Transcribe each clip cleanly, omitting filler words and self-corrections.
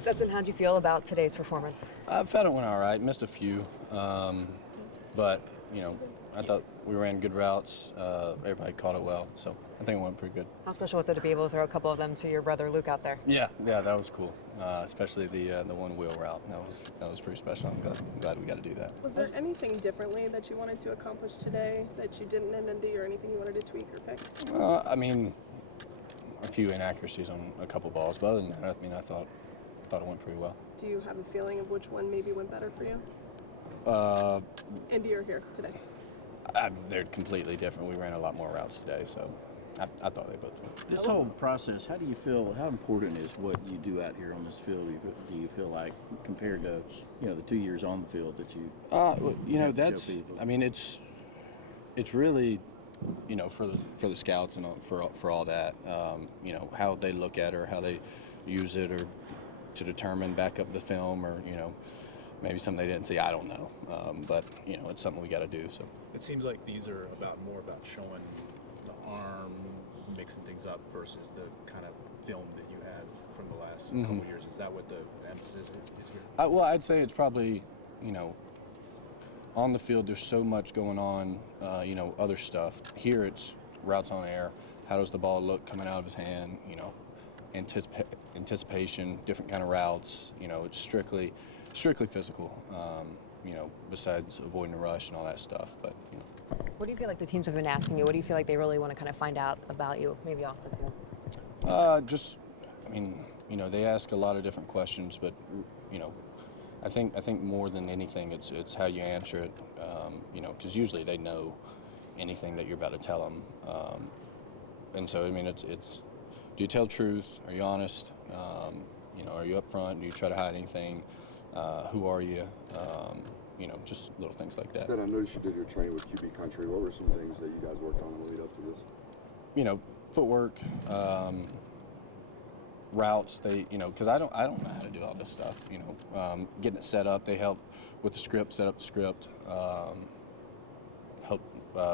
Stetson, how'd you feel about today's performance? I felt it went all right. Missed a few, but I thought we ran good routes. Everybody caught it well, so I think it went pretty good. How special was it to be able to throw a couple of them to your brother Luke out there? Yeah, that was cool. Especially the one wheel route. That was pretty special. I'm glad we got to do that. Was there anything differently that you wanted to accomplish today that you didn't in Indy, or anything you wanted to tweak or fix? I mean, a few inaccuracies on a couple balls, but other than that, I thought it went pretty well. Do you have a feeling of which one maybe went better for you? Indy or here today? They're completely different. We ran a lot more routes today, so I thought they both went. This whole process, how do you feel, how important is what you do out here on this field, do you feel like, compared to, the 2 years on the field that you that's, I mean, it's really, for the scouts and for all that, how they look at it or how they use it or to determine back up the film or, maybe something they didn't see, I don't know. But, it's something we got to do. So it seems like these are more about showing the arm, mixing things up versus the kind of film that you had from the last couple years. Is that what the emphasis is here? Well, I'd say it's probably, on the field there's so much going on, other stuff. Here it's routes on air. How does the ball look coming out of his hand? Anticipation, different kind of routes. It's strictly physical. Besides avoiding a rush and all that stuff. But What do you feel like the teams have been asking you? What do you feel like they really want to kind of find out about you, maybe off the field? They ask a lot of different questions, but I think more than anything, it's how you answer it. Because usually they know anything that you're about to tell them. And so it's do you tell truth? Are you honest? Are you upfront? Do you try to hide anything? Who are you? Just little things like that. I noticed you did your training with QB Country. What were some things that you guys worked on in the lead up to this? Footwork, routes. Because I don't know how to do all this stuff. Getting it set up. They help with the script, set up the script. Help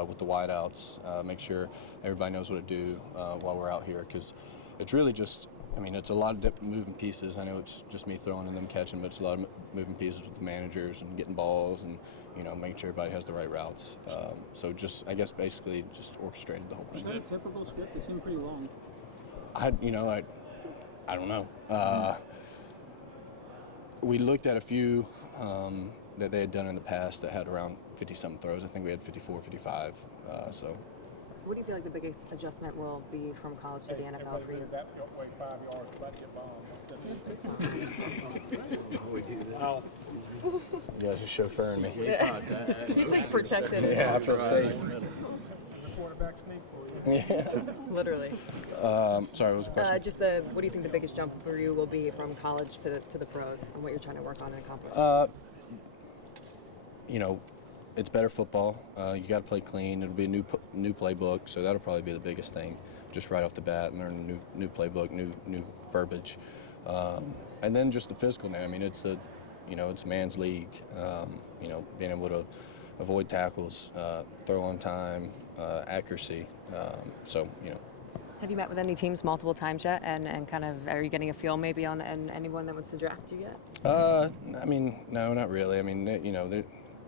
with the wideouts. Make sure everybody knows what to do while we're out here. Because it's really just. It's a lot of different moving pieces. I know it's just me throwing and them catching, but it's a lot of moving pieces with the managers and getting balls and, making sure everybody has the right routes. So I guess basically just orchestrated the whole thing. Is that a typical script? They seem pretty long. I don't know. We looked at a few that they had done in the past that had around 50-something throws. I think we had 54, 55. What do you feel like the biggest adjustment will be from college to the NFL for you? You guys are chauffeuring me. Yeah. He's like protected. Yeah, I feel safe. There's a quarterback sneak for you. Yeah. Literally. Sorry, what was the question? What do you think the biggest jump for you will be from college to the pros and what you're trying to work on and accomplish? It's better football. You got to play clean. It'll be a new playbook, so that'll probably be the biggest thing, just right off the bat, and learn a new playbook, new verbiage, and then just the physical. Now, it's it's a man's league. Being able to avoid tackles, throw on time, accuracy. Have you met with any teams multiple times yet, and kind of are you getting a feel maybe on anyone that wants to draft you yet? No, not really.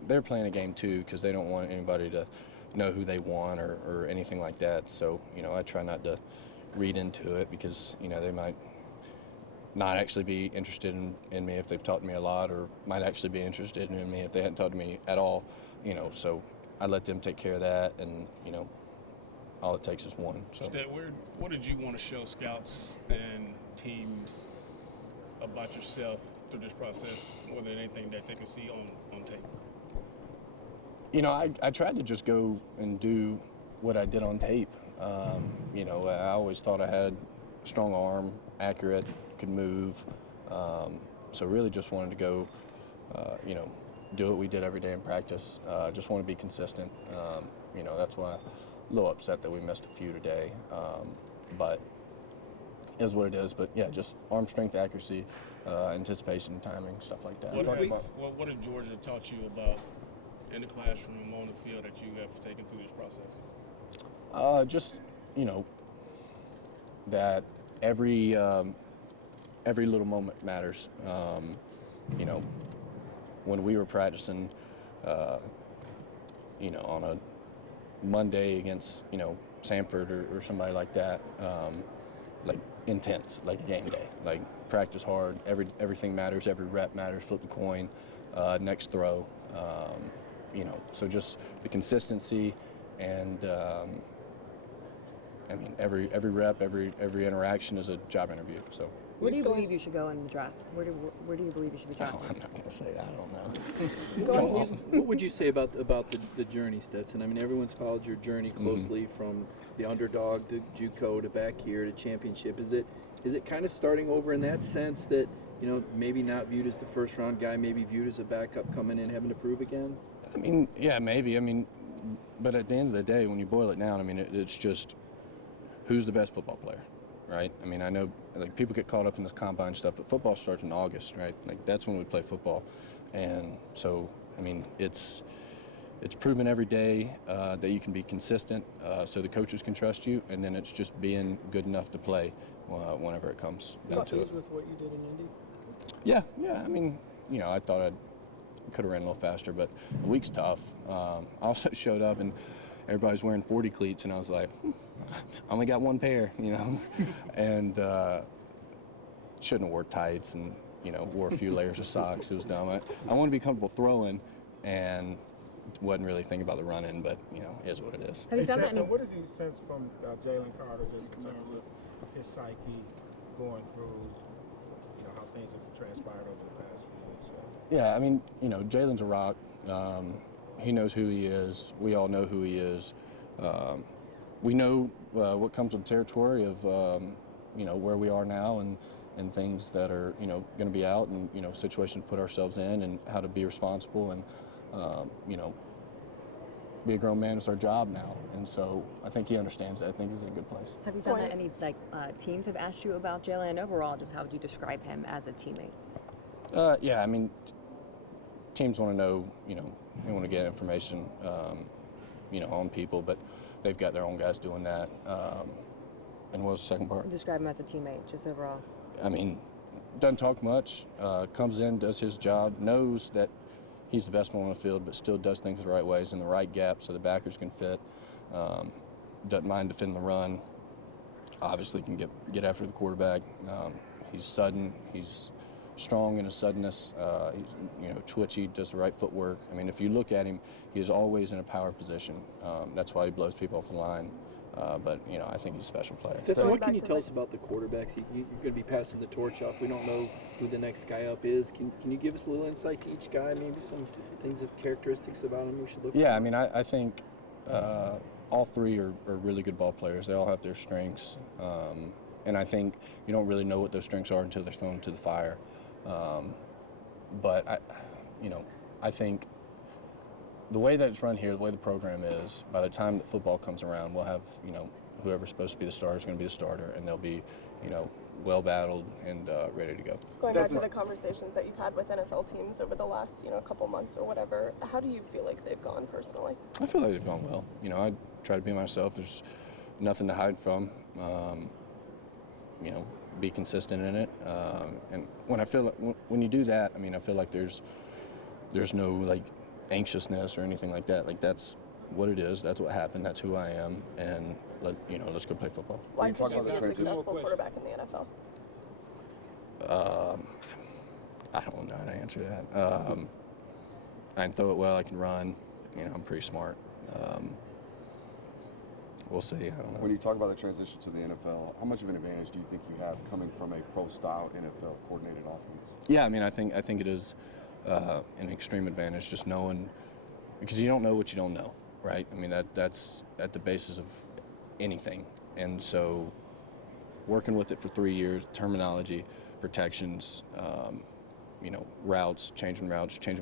They're playing a game too because they don't want anybody to know who they want or anything like that. So, I try not to read into it because, they might not actually be interested in me if they've talked to me a lot, or might actually be interested in me if they hadn't talked to me at all. So I let them take care of that, and, all it takes is one. So. What did you want to show scouts and teams about yourself through this process, more than anything that they can see on tape? I tried to just go and do what I did on tape. I always thought I had a strong arm, accurate, could move. So really just wanted to go, do what we did every day in practice. Just want to be consistent. That's why I'm a little upset that we missed a few today. But it is what it is. But, yeah, just arm strength, accuracy, anticipation, timing, stuff like that. What did Georgia taught you about in the classroom, on the field, that you have taken through this process? Just, that every every little moment matters. You know, when we were practicing, you know, on a Monday against, you know, Samford or somebody like that, like intense, like game day, like practice hard, everything matters, every rep matters, flip the coin, next throw, you know, so just the consistency and, I mean, every rep, every interaction is a job interview, so. Where do you believe you should go in the draft? Where do you believe you should be drafted? Oh, I'm not going to say that. I don't know. What would you say about the journey, Stetson? I mean, everyone's followed your journey closely from the underdog to JUCO to back here to championship. Is it kind of starting over in that sense that, you know, maybe not viewed as the first round guy, maybe viewed as a backup coming in, having to prove again? I mean, yeah, maybe. I mean, but at the end of the day, when you boil it down, I mean, it's just who's the best football player, right? I mean, I know like people get caught up in this combine stuff, but football starts in August, right? Like that's when we play football, and so I mean, it's proven every day that you can be consistent, so the coaches can trust you, and then it's just being good enough to play whenever it comes down to it. With what you did in Indy? Yeah. I mean, you know, I thought I could have ran a little faster, but the week's tough. I also showed up and everybody's wearing 40 cleats, and I was like, I only got one pair, you know, and shouldn't have wore tights and, you know, wore a few layers of socks. It was dumb. I want to be comfortable throwing and wasn't really thinking about the running, but, you know, it is what it is. Have you done that? So what did you sense from Jaylen Carter just in terms of his psyche going through, you know, how things have transpired over the past few weeks? Yeah, I mean, you know, Jalen's a rock. He knows who he is. We all know who he is. We know what comes with the territory of, you know, where we are now and things that are, you know, going to be out and, you know, situations to put ourselves in and how to be responsible and, you know, be a grown man is our job now. And so I think he understands that. I think he's in a good place. Have you done that? Any teams have asked you about Jaylen, and overall, just how would you describe him as a teammate? Yeah, I mean, teams want to know, you know, they want to get information, you know, on people, but they've got their own guys doing that. And what was the second part? Describe him as a teammate, just overall. I mean, doesn't talk much, comes in, does his job, knows that he's the best one on the field, but still does things the right ways in the right gap so the backers can fit. Doesn't mind defending the run. Obviously can get after the quarterback. He's sudden. He's strong in his suddenness. He's, you know, twitchy, does the right footwork. I mean, if you look at him, he is always in a power position. That's why he blows people off the line. But, you know, I think he's a special player. Stetson, what can you tell us about the quarterbacks? You're going to be passing the torch off. We don't know who the next guy up is. Can you give us a little insight to each guy, maybe some things of characteristics about him we should look for? Yeah, I mean, I think all three are really good ball players. They all have their strengths. And I think you don't really know what those strengths are until they're thrown into the fire. But, I think the way that it's run here, the way the program is, by the time that football comes around, we'll have, you know, whoever's supposed to be the starter is going to be the starter, and they'll be, you know, well battled and ready to go. Going back to the conversations that you've had with NFL teams over the last, you know, couple months or whatever, how do you feel like they've gone personally? I feel like they've gone well. You know, I try to be myself. There's nothing to hide from. You know, be consistent in it. And when I feel like, when you do that, I mean, I feel like there's no like anxiousness or anything like that. Like that's what it is. That's what happened. That's who I am. And let's go play football. Why should you be a successful quarterback in the NFL? I don't know how to answer that. I can throw it well. I can run. You know, I'm pretty smart. We'll see. I don't know. When you talk about the transition to the NFL, how much of an advantage do you think you have coming from a pro-style NFL coordinated offense? Yeah, I mean, I think it is an extreme advantage just knowing, because you don't know what you don't know, right? I mean, that's at the basis of anything. And so working with it for 3 years, terminology, protections, routes, changing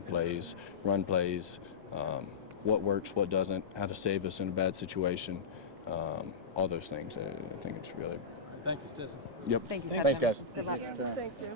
plays, run plays, what works, what doesn't, how to save us in a bad situation, all those things. I think it's really. Thank you, Stetson. Yep. Thank you, Thanks, guys. Good luck. Thank you.